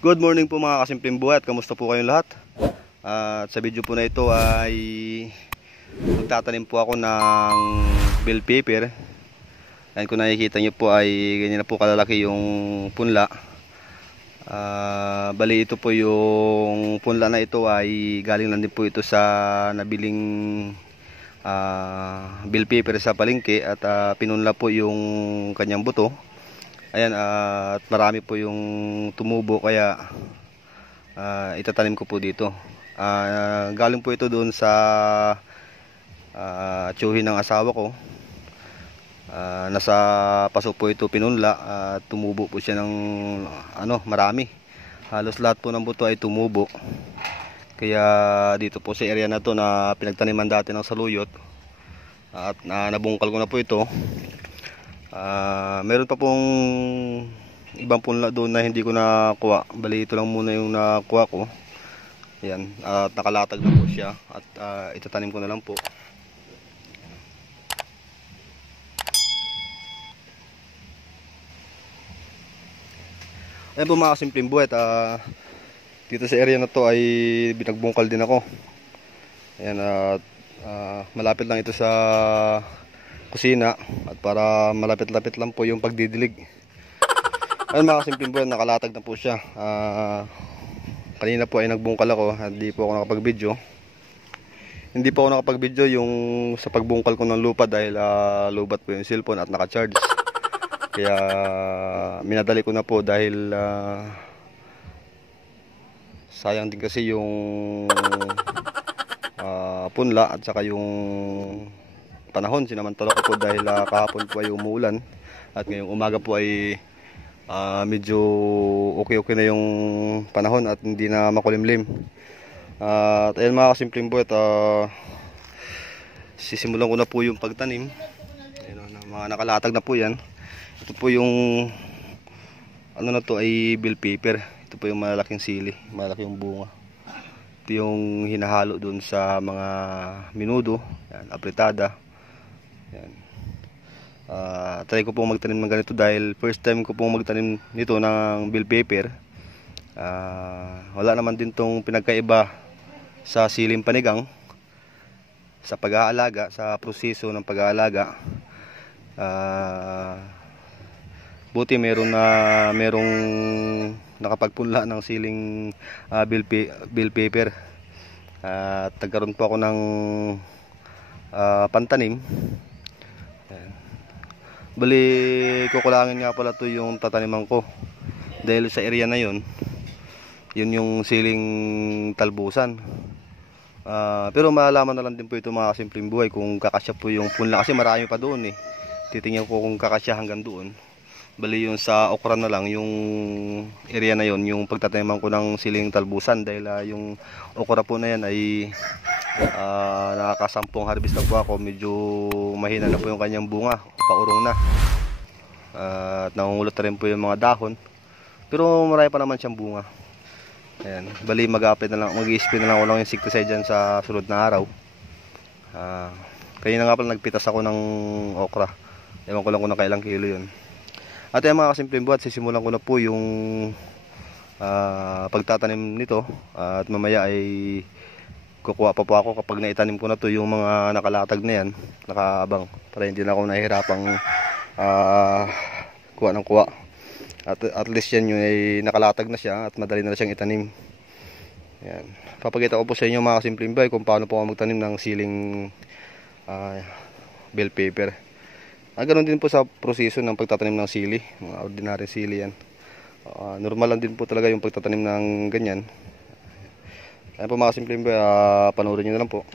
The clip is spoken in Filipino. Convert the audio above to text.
Good morning po mga kasimpleng buhay at kamusta po kayong lahat? At sa video po na ito ay magtatanim po ako ng bell pepper. Ayan, kung nakikita nyo po ay ganyan na po kalalaki yung punla. Bali ito po yung punla na ito ay galing lang din po ito sa nabiling bell pepper sa palengke at pinunla po yung kanyang buto. Ayan, at marami po yung tumubo kaya itatanim ko po dito. Galing po ito doon sa tiyuhin ng asawa ko. Nasa paso po ito pinunla at tumubo po siya ng marami. Halos lahat po ng buto ay tumubo. Kaya dito po sa area na to na pinagtaniman dati ng saluyot at nabungkal ko na po ito. Meron pa pong ibang punla doon na hindi ko nakuha. Bali ito lang muna yung nakuha ko. Ayan, at nakalatag na po siya at itatanim ko na lang po. Ayan po mga kasimpleng buhay, dito sa area na to ay binagbungkal din ako. Ayan, at malapit lang ito sa kusina at para malapit-lapit lang po yung pagdidilig. Ayun mga kasimpleng buhay, nakalatag na po siya. Kanina po ay nagbungkal ako, hindi po ako nakapag-video. Hindi po ako nakapag-video yung sa pagbungkal ko ng lupa dahil lubat po yung cellphone at naka-charge. Kaya minadali ko na po dahil sayang din kasi yung punla at saka yung panahon. Sinamantala ko po dahil kahapon po ay umuulan at ngayong umaga po ay medyo okay na yung panahon at hindi na makulimlim. At ayun mga kasimpleng buhay, sisimulan ko na po yung pagtanim. Ayun, mga nakalatag na po yan. Ito po yung na to ay bell pepper. Ito po yung malaking sili, malaking bunga. Ito yung hinahalo dun sa mga minudo, yan, apritada. Yan. Try ko pong magtanim ng ganito dahil first time ko pong magtanim nito ng bell pepper. Wala naman din tong pinagkaiba sa siling panigang sa pag-aalaga, sa proseso ng pag-aalaga. Buti merong nakapagpunla ng siling bell pepper. At nagkaroon po ako ng pantanim. Bali kukulangin nga pala to yung tataniman ko dahil sa area na yun yung siling talbusan. Pero malalaman na lang din po ito mga kasimpleng buhay kung kakasya po yung punla kasi marami pa doon eh. Titingnan ko kung kakasya hanggang doon. Bali yung sa okra na lang yung area na yun yung pagtataniman ko ng siling talbusan dahil yung okra po na yan ay nakakasampung harvest na po ako. Medyo mahina na po yung kanyang bunga, paurong na at nangungulot na rin po yung mga dahon pero marami pa naman siyang bunga. Ayan, bali mag-i-spray na lang ako ng insecticide dyan sa sunod na araw. Kaya nga pala nagpitas ako ng okra, ewan ko lang kung nakailang kilo yun. At yung mga kasimpleng buhat, sisimulan ko na po yung pagtatanim nito at mamaya ay kukuha pa po ako kapag naitanim ko na to yung mga nakalatag na yan, nakaabang, para hindi na ako nahihirapang kuha ng kuha. At least yan yung ay nakalatag na siya at madali na siyang itanim. Yan. Papakita ko po sa inyo mga kasimpleng buhay kung paano po ako magtanim ng siling bell pepper. Ganoon din po sa proseso ng pagtatanim ng sili, mga ordinary sili yan. Normal lang din po talaga yung pagtatanim ng ganyan. Ayan po mga simpleng panoorin nyo na lang po.